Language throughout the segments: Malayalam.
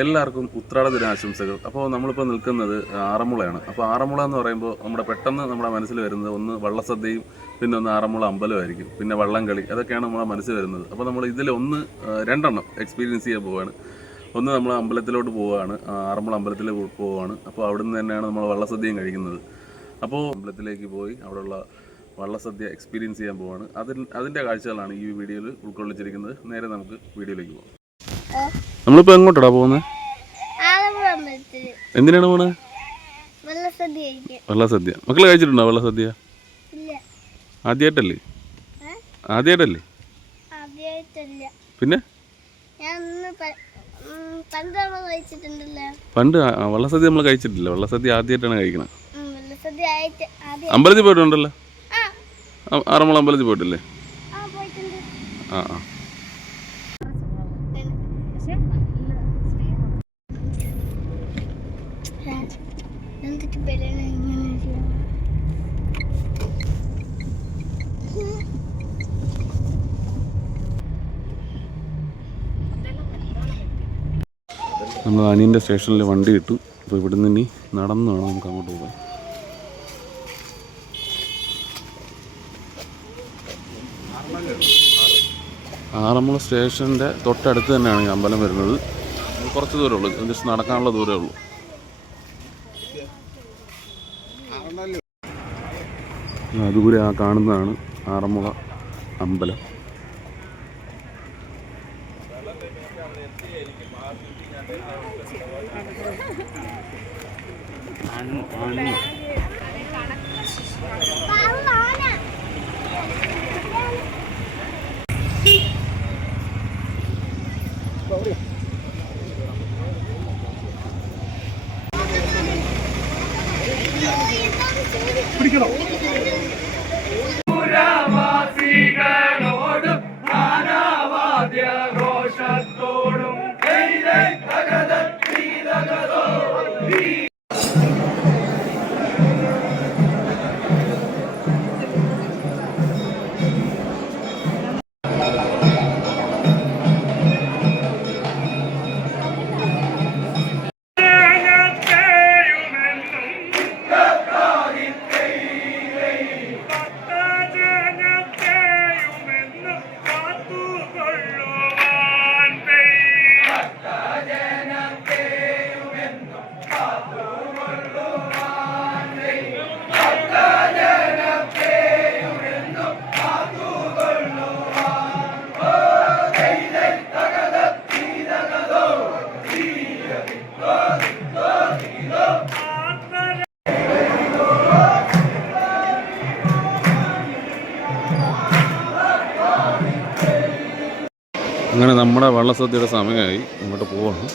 എല്ലാവർക്കും ഉത്രാട ദിനാശംസകൾ. അപ്പോൾ നമ്മളിപ്പോൾ നിൽക്കുന്നത് ആറന്മുളയാണ്. അപ്പോൾ ആറന്മുള എന്ന് പറയുമ്പോൾ നമ്മുടെ പെട്ടെന്ന് നമ്മുടെ മനസ്സിൽ വരുന്നത് ഒന്ന് വള്ളസദ്യയും പിന്നെ ഒന്ന് ആറന്മുള അമ്പലമായിരിക്കും പിന്നെ വള്ളംകളി അതൊക്കെയാണ് നമ്മുടെ മനസ്സിൽ വരുന്നത്. അപ്പോൾ നമ്മൾ ഇതിൽ ഒന്ന് രണ്ടെണ്ണം എക്സ്പീരിയൻസ് ചെയ്യാൻ പോവുകയാണ് ഒന്ന് നമ്മൾ അമ്പലത്തിലോട്ട് പോവുകയാണ് ആറന്മുള അമ്പലത്തിൽ പോവുകയാണ് അപ്പോൾ അവിടെ നിന്ന് തന്നെയാണ് നമ്മൾ വള്ളസദ്യയും കഴിക്കുന്നത്. അപ്പോൾ അമ്പലത്തിലേക്ക് പോയി അവിടെയുള്ള വള്ളസദ്യ എക്സ്പീരിയൻസ് ചെയ്യാൻ പോവാണ്. അതിൽ അതിന്റെ കാഴ്ചകളാണ് ഈ വീഡിയോയിൽ ഉൾക്കൊള്ളിച്ചിരിക്കുന്നത്. നേരെ നമുക്ക് വീഡിയോയിലേക്ക് പോകാം നമ്മളിപ്പോൾ എങ്ങോട്ടാണ് പോകുന്നത് എന്തിനാണ് പോണത് വെള്ളസദ്യ സദ്യ. മക്കൾ കഴിച്ചിട്ടുണ്ടോ വെള്ളസദ്യ ആദ്യമായിട്ടല്ലേ? ആദ്യമായിട്ടല്ലേ പിന്നെ? പണ്ട് വെള്ളസദ്യ നമ്മൾ കഴിച്ചിട്ടില്ല. വെള്ളസദ്യ ആദ്യമായിട്ടാണ് കഴിക്കണത്. അമ്പലത്തിൽ പോയിട്ടുണ്ടല്ലോ? ആറന്മുള അമ്പലത്തിൽ പോയിട്ടില്ലേ? ആ ആ. നമ്മൾ അനിയന്റെ സ്റ്റേഷനിൽ വണ്ടി കിട്ടു അപ്പോൾ ഇവിടുന്ന് ഇനി നടന്ന് വേണം നമുക്ക് അങ്ങോട്ട് പോകാൻ. ആറന്മുള സ്റ്റേഷന്റെ തൊട്ടടുത്ത് തന്നെയാണ് ഈ അമ്പലം വരുന്നത്. കുറച്ച് ദൂരമേ ഉള്ളൂ. ജസ്റ്റ് നടക്കാനുള്ള ദൂരമേ ഉള്ളൂ. ദൂരെ ആ കാണുന്നതാണ് ആറന്മുള അമ്പലം. പിടിക്കണോ അങ്ങനെ നമ്മുടെ വള്ളസദ്യയുടെ സമയമായി ഇങ്ങോട്ട് പോവാണ്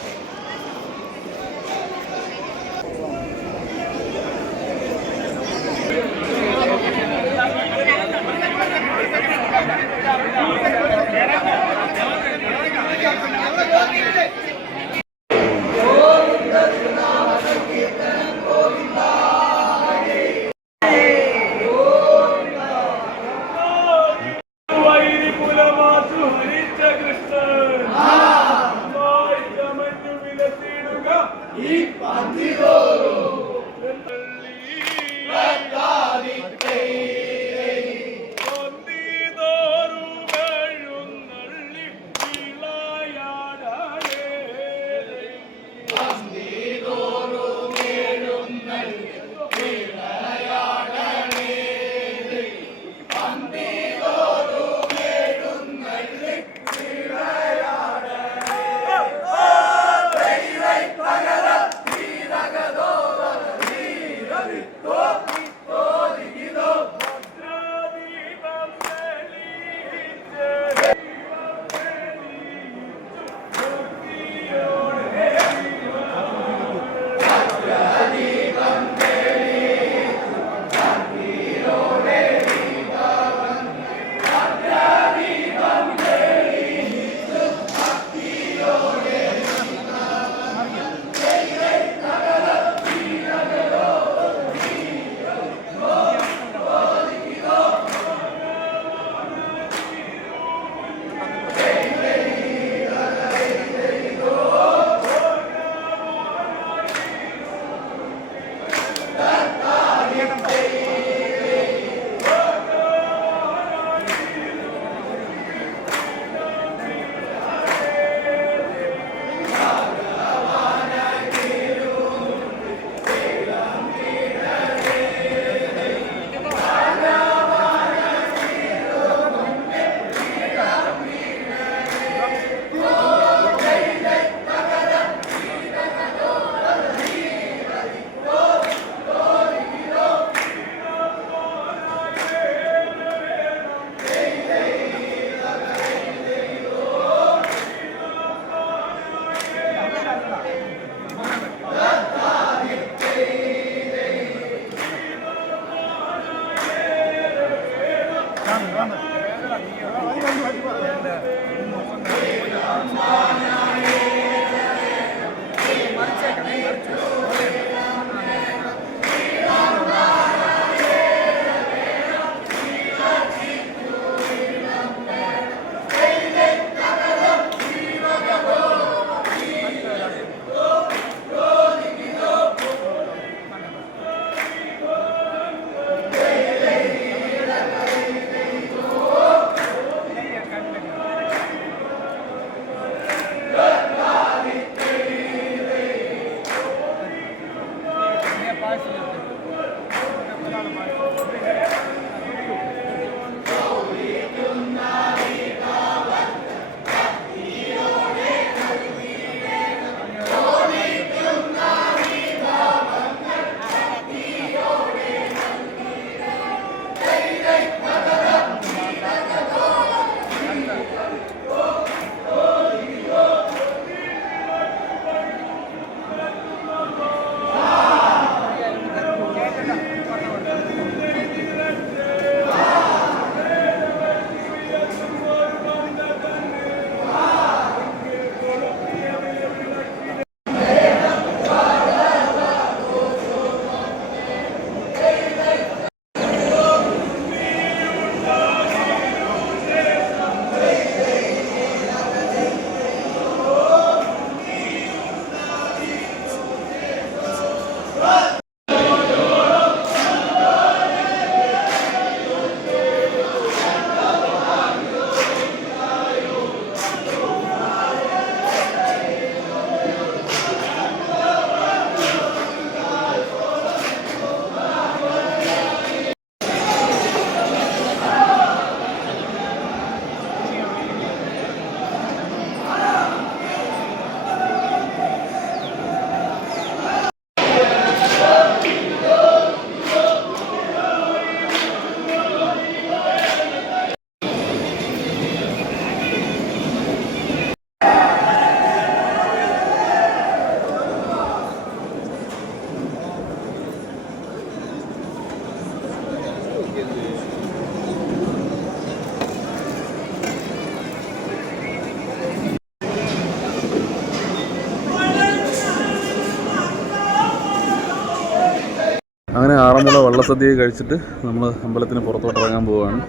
അങ്ങനെ ആറന്മുള വള്ളസദ്യ കഴിച്ചിട്ട് നമ്മൾ അമ്പലത്തിന് പുറത്തോട്ട് ഇറങ്ങാൻ പോവുകയാണ്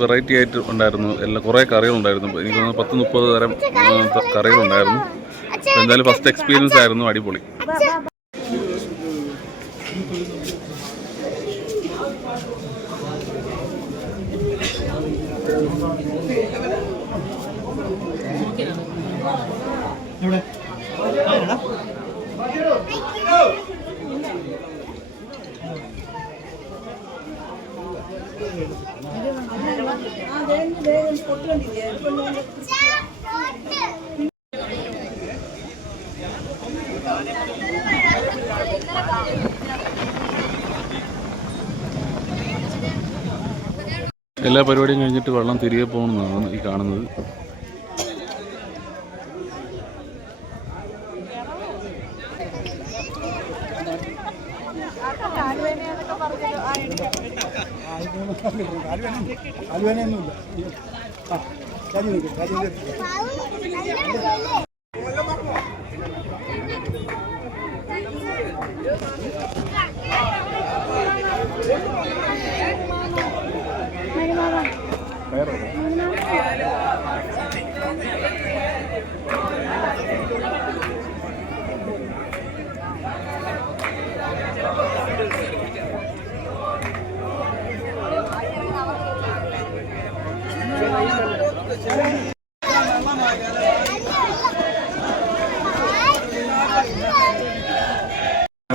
വെറൈറ്റി ആയിട്ട് ഉണ്ടായിരുന്നു. എല്ലാ കുറേ കറികളുണ്ടായിരുന്നു. എനിക്ക് തോന്നുന്നു പത്ത് മുപ്പത് തരം കറികളുണ്ടായിരുന്നു. എന്തായാലും ഫസ്റ്റ് എക്സ്പീരിയൻസ് ആയിരുന്നു അടിപൊളി. എല്ലാ പരിപാടിയും കഴിഞ്ഞിട്ട് വെള്ളം തിരികെ പോകുന്നതാണ് ഈ കാണുന്നത്. കാലുവേനയൊന്നുമില്ല ആ കാര്യം നിൽക്കും കാര്യം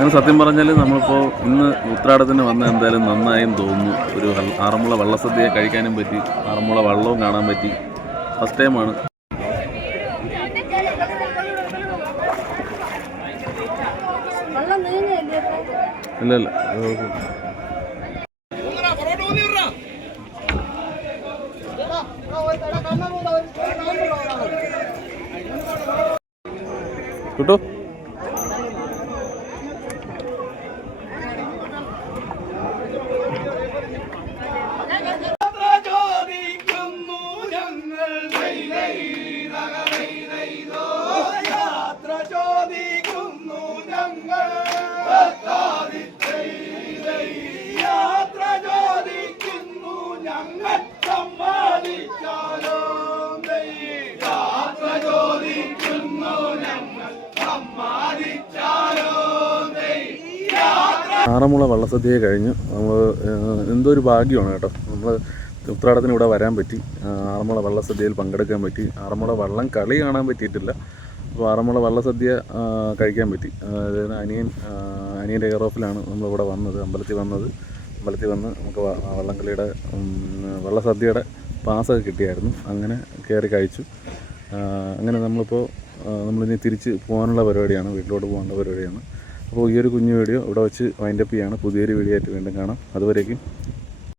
അങ്ങനെ സത്യം പറഞ്ഞാൽ നമ്മളിപ്പോൾ ഇന്ന് ഉത്രാടത്തിന് വന്ന എന്തായാലും നന്നായും തോന്നുന്നു. ഒരു ആറന്മുള വള്ളസദ്യ കഴിക്കാനും പറ്റി ആറന്മുള വള്ളവും കാണാൻ പറ്റി. ഫസ്റ്റ് ടൈമാണ് ഇല്ല ഇല്ല. കിട്ടോ. ആറന്മുള വള്ളസദ്യ കഴിഞ്ഞ് നമ്മൾ എന്തോ ഒരു ഭാഗ്യമാണ് കേട്ടോ. നമ്മൾ ഉത്രാടത്തിന് ഇവിടെ വരാൻ പറ്റി. ആറന്മുള വള്ളസദ്യയിൽ പങ്കെടുക്കാൻ പറ്റി. ആറന്മുള വള്ളം കളി കാണാൻ പറ്റിയിട്ടില്ല. അപ്പോൾ ആറന്മുള വള്ളസദ്യ കഴിക്കാൻ പറ്റി. അതായത് അനിയൻ അനിയന്റെ എയർ ഓഫിലാണ് നമ്മളിവിടെ വന്നത് അമ്പലത്തിൽ വന്നത്. അമ്പലത്തിൽ വന്ന് നമുക്ക് വള്ളംകളിയുടെ വള്ളസദ്യയുടെ പാസ്സൊക്കെ കിട്ടിയായിരുന്നു. അങ്ങനെ കയറി കഴിച്ചു. അങ്ങനെ നമ്മളിപ്പോൾ നമ്മളിനി തിരിച്ച് പോകാനുള്ള പരിപാടിയാണ് വീട്ടിലോട്ട് പോകേണ്ട പരിപാടിയാണ്. അപ്പോൾ ഈ ഒരു കുഞ്ഞു വീഡിയോ ഇവിടെ വെച്ച് വൈൻഡപ്പ് ചെയ്യാണ്. പുതിയൊരു വീഡിയോ ആയിട്ട് വീണ്ടും കാണാം. അതുവരേക്കും